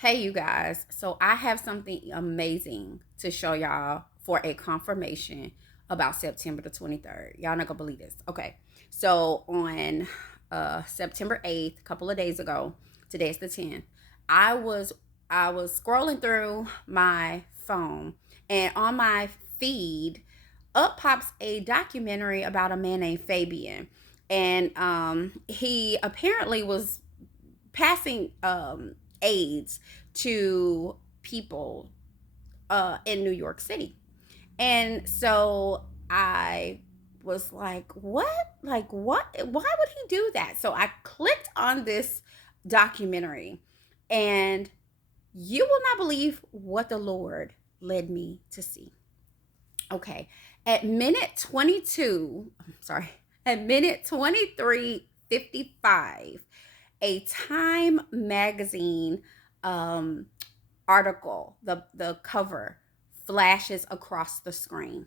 Hey, you guys. So I have something amazing to show y'all for a confirmation about September the 23rd. Y'all not gonna believe this. Okay. So on September 8th, a couple of days ago, today's the 10th, I was I was scrolling through my phone, and on my feed up pops a documentary about a man named Fabian. And he apparently was passing aids to people in New York City. And so I was like, what? Like, what? Why would he do that? So I clicked on this documentary, and you will not believe what the Lord led me to see. Okay. At minute 22, I'm sorry, at minute 23:55, a Time magazine um, article, the cover flashes across the screen.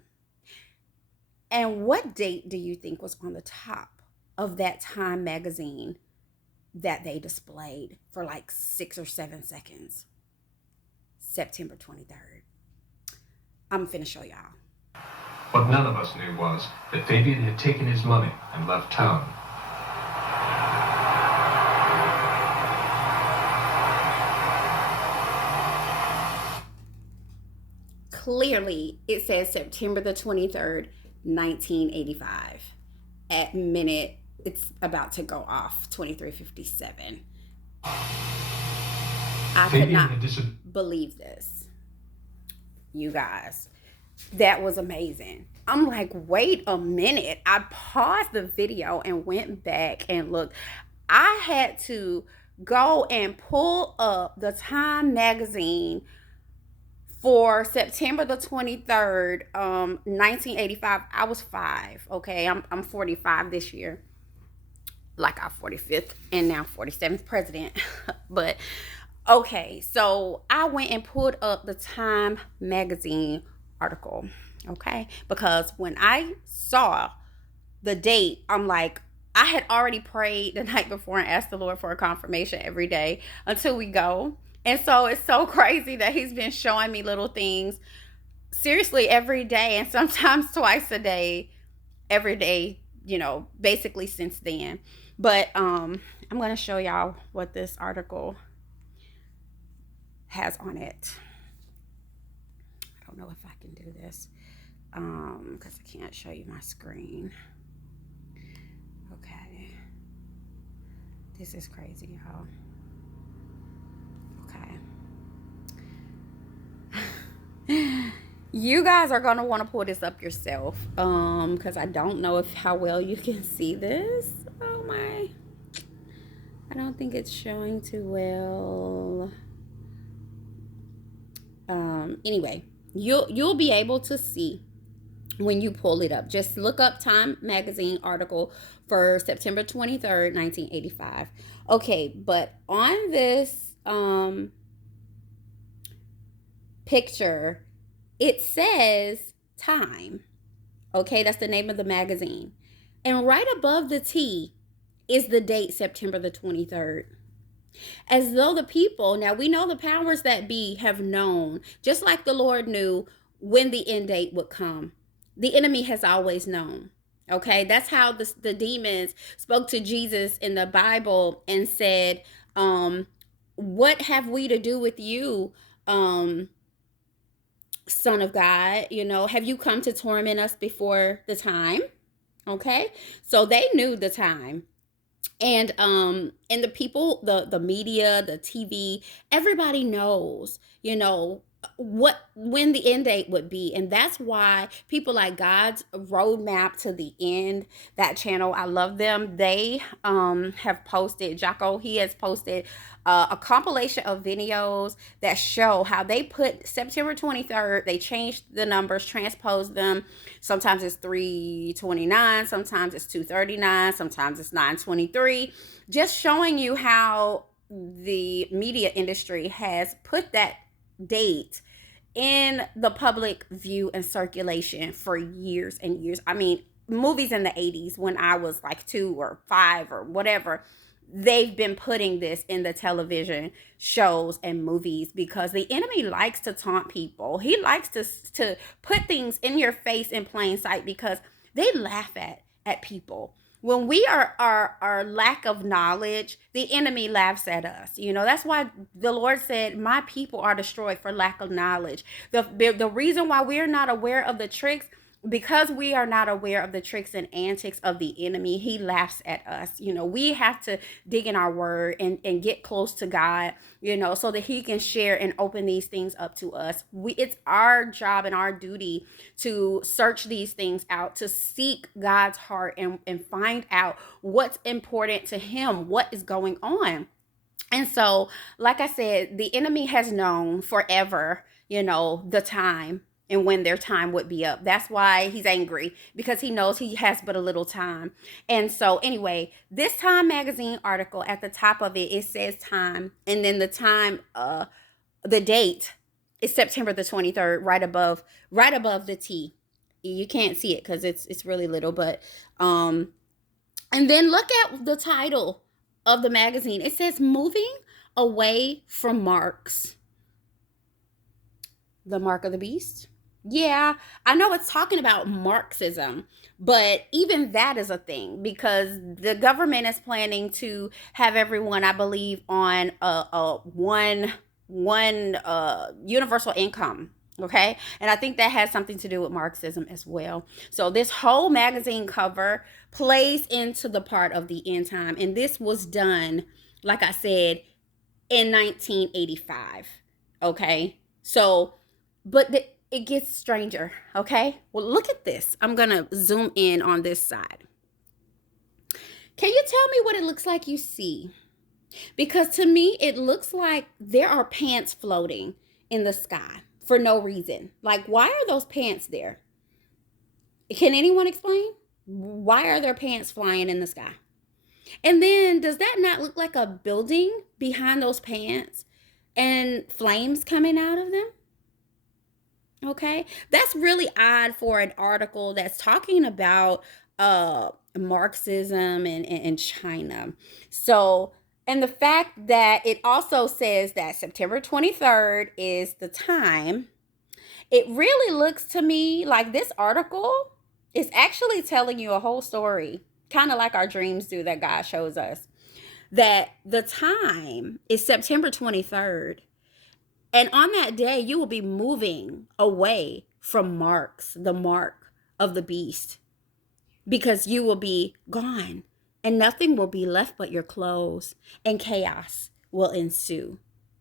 And what date do you think was on the top of that Time magazine that they displayed for like 6 or 7 seconds? September 23rd. I'm finna show y'all. What none of us knew was that Fabian had taken his money and left town. Clearly, it says September the 23rd, 1985. At minute, it's about to go off 23:57. I could Fabian not had disappeared. believe this, you guys. That was amazing. I'm like, wait a minute. I paused the video and went back and looked. I had to go and pull up the Time magazine for September the 23rd, 1985. I was 5. Okay. I'm 45 this year. Like our 45th and now 47th president. But okay, so I went and pulled up the Time magazine article. Okay. Because when I saw the date, I'm like, I had already prayed the night before and asked the Lord for a confirmation every day until we go. And so it's so crazy that he's been showing me little things seriously every day, and sometimes twice a day, every day, basically since then. But I'm going to show y'all what this article has on it. I don't know if I can do this because I can't show you my screen. Okay. This is crazy, y'all. Okay. You guys are gonna want to pull this up yourself, because I don't know if how well you can see this. Oh my, I don't think it's showing too well. Anyway, you'll be able to see when you pull it up. Just look up Time magazine article for September 23rd, 1985. Okay, but on this picture, it says Time. Okay, that's the name of the magazine. And right above the T is the date, September the 23rd. As though the people, now we know the powers that be have known, just like the Lord knew when the end date would come. The enemy has always known. Okay, that's how the demons spoke to Jesus in the Bible and said, what have we to do with you, Son of God? Have you come to torment us before the time? Okay, so they knew the time. And the people, the media, the TV, everybody knows, what when the end date would be. And that's why people like God's Roadmap to the End, that channel, I love them. They have posted, Jocko, he has posted a compilation of videos that show how they put September 23rd, they changed the numbers, transposed them. Sometimes it's 329, sometimes it's 239, sometimes it's 923. Just showing you how the media industry has put that date in the public view and circulation for years and years. I mean, movies in the 80s when I was like 2 or 5 or whatever, they've been putting this in the television shows and movies, because the enemy likes to taunt people. He likes to put things in your face in plain sight, because they laugh at people. When we are our lack of knowledge, the enemy laughs at us. That's why the Lord said, my people are destroyed for lack of knowledge. The reason why we're not aware of the tricks, because we are not aware of the tricks and antics of the enemy, he laughs at us. We have to dig in our word and get close to God, so that he can share and open these things up to us. It's our job and our duty to search these things out, to seek God's heart, and find out what's important to him, what is going on. And so, like I said, the enemy has known forever, the time and when their time would be up. That's why he's angry, because he knows he has but a little time. And so, anyway, this Time magazine article, at the top of it, it says time, and then the time, the date is September the 23rd, right above the T. You can't see it because it's really little, but and then look at the title of the magazine. It says Moving Away from Marx. The Mark of the Beast. Yeah, I know it's talking about Marxism, but even that is a thing, because the government is planning to have everyone, I believe, on a one universal income. Okay, and I think that has something to do with Marxism as well. So this whole magazine cover plays into the part of the end time, and this was done, like I said, in 1985. Okay, so but it gets stranger. Okay, well, look at this. I'm gonna zoom in on this side. Can you tell me what it looks like you see? Because to me, it looks like there are pants floating in the sky for no reason. Like, why are those pants there? Can anyone explain? Why are there pants flying in the sky? And then, does that not look like a building behind those pants and flames coming out of them? Okay, that's really odd for an article that's talking about Marxism and China. So, and the fact that it also says that September 23rd is the time, it really looks to me like this article is actually telling you a whole story, kind of like our dreams do, that God shows us. That the time is September 23rd. And on that day, you will be moving away from Marx, the mark of the beast, because you will be gone and nothing will be left but your clothes, and chaos will ensue.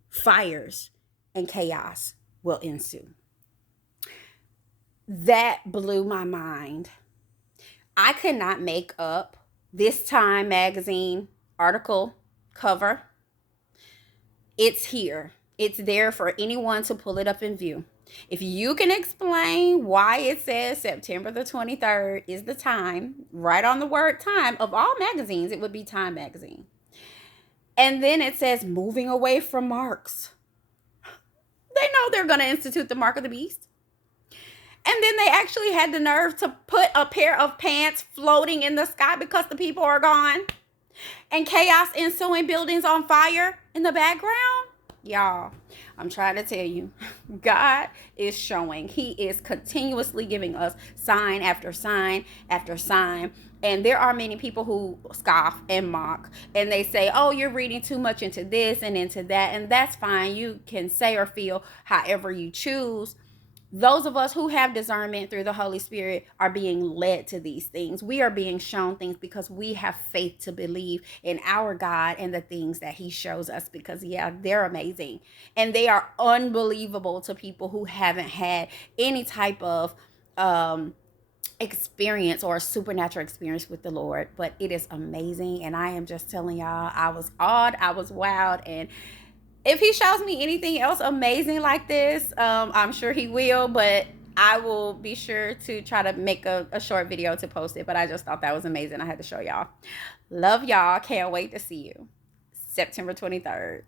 Fires and chaos will ensue. That blew my mind. I could not make up this Time magazine article cover. It's here. It's there for anyone to pull it up and view. If you can explain why it says September the 23rd is the time, right on the word time, of all magazines, it would be Time magazine. And then it says moving away from Marx. They know they're going to institute the mark of the beast. And then they actually had the nerve to put a pair of pants floating in the sky because the people are gone. And chaos ensuing, buildings on fire in the background. Y'all, I'm trying to tell you, God is showing. He is continuously giving us sign after sign after sign. And there are many people who scoff and mock, and they say, oh, you're reading too much into this and into that. And that's fine. You can say or feel however you choose. Those of us who have discernment through the Holy Spirit are being led to these things. We are being shown things because we have faith to believe in our God and the things that he shows us, because, yeah, they're amazing. And they are unbelievable to people who haven't had any type of experience or a supernatural experience with the Lord. But it is amazing. And I am just telling y'all, I was awed, I was wowed, and if he shows me anything else amazing like this, I'm sure he will, but I will be sure to try to make a short video to post it. But I just thought that was amazing. I had to show y'all. Love y'all. Can't wait to see you. September 23rd.